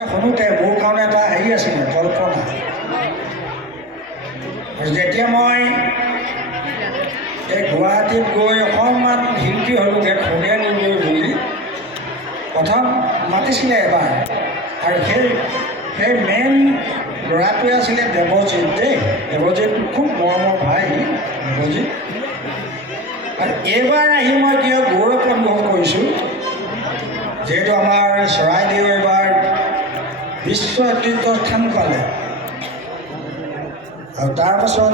শুনোতে মোৰ কাৰণে এটা হেৰি আছিলে কল্পনা। যেতিয়া মই এই গুৱাহাটীত গৈ অকণমান শিল্পী হ'লোগৈ খগেন গগৈ বুলি প্ৰথম মাতিছিলে এবাৰ, আৰু সেই মেইন ল'ৰাটোৱে আছিলে দেৱজিৎ দেই। দেৱজিৎ খুব মৰমৰ ভাই দেৱজিৎ। আৰু এইবাৰ আহি মই কিয় গৌৰৱ অনুভৱ কৰিছোঁ, যিহেতু আমাৰ চৰাইদেউ এইবাৰ বিশ্ব ঐতিহ্য স্থান পালে। আৰু তাৰপাছত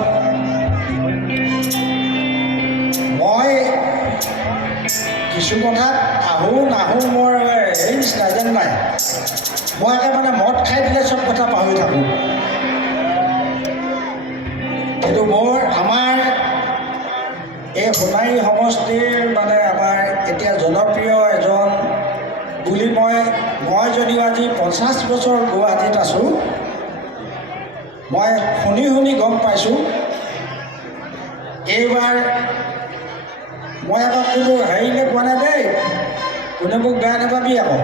মই কিছু কথাত আহোঁ নাহোঁ মোৰ এই নিচিনা যেন নাই। মই একেবাৰে মদ খাই দিলে চব কথা পাহৰি থাকোঁ। কিন্তু আমাৰ এই সোণাৰী সমষ্টিৰ আমাৰ এতিয়া জনপ্ৰিয় এজন বুলি মই যদিও আজি 50 বছৰ গুৱাহাটীত আছোঁ, মই শুনি গম পাইছোঁ। এইবাৰ মই আকৌ কোনো হেৰিলৈ কোৱা নাই দেই, কোনে মোক বেয়া নাপাবি আকৌ।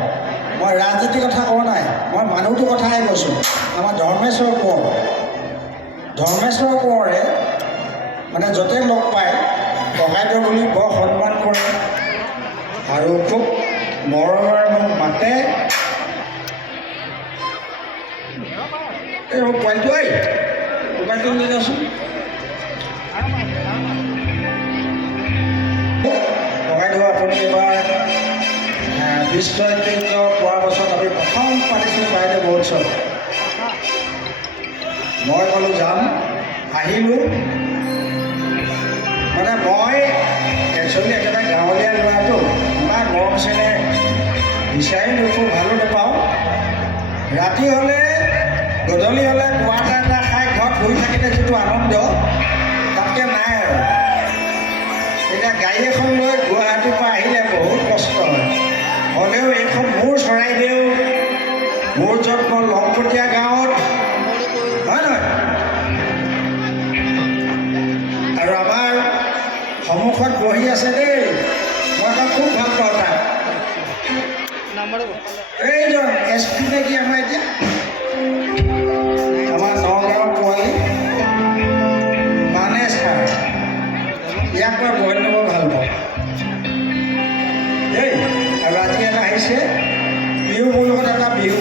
মই ৰাজনীতিৰ কথা কোৱা নাই, মই মানুহটোৰ কথাহে কৈছোঁ। আমাৰ ধৰ্মেশ্বৰ কোঁৱৰে য'তে লগ পায় ককাইদেউ বুলি বৰ সন্মান কৰে আৰু খুব মৰমেৰে মোক মাতে। এই পোৱালিটো লৈ যাচোন। ককাইদেউ আপুনি এইবাৰ বিশ্ব ঐতিহ্য পোৱাৰ পাছত আমি প্ৰথম পাতিছোঁ চৰাইদেউ মহোৎসৱ। মই ক'লোঁ যাম, আহিলোঁ। মই একচুৱেলি একেবাৰে গাঁৱলীয়া ল'ৰাটো, ইমান মৰম চেনেহ বিচাৰি নুফুৰোঁ, ভালো নাপাওঁ। ৰাতি হ'লে গধূলি হ'লে কোৱাৰ্টাৰ এটা খাই ঘৰত শুই থাকিলে যিটো আনন্দ, তাতকৈ নাই আৰু। এতিয়া গাড়ী এখন লৈ গুৱাহাটীৰ পৰা আহিলে বহুত কষ্ট হয়। হ'লেও এইখন মোৰ চৰাইদেউ, মোৰ জন্ম লংকটীয়া গাঁৱত, হয় নহয়? আৰু আমাৰ সন্মুখত বহি আছে দেই, মই তাক খুব ভাল পাওঁ তাক। এইজন SP নেকি আমাৰ এতিয়া, আমাৰ নগাঁৱৰ পোৱালি মানে ছাৰ, ইয়াক মই বৰেণ্য ভাল পাওঁ দেই। আৰু আজি এটা আহিছে, বিহু মোৰ লগত এটা বিহু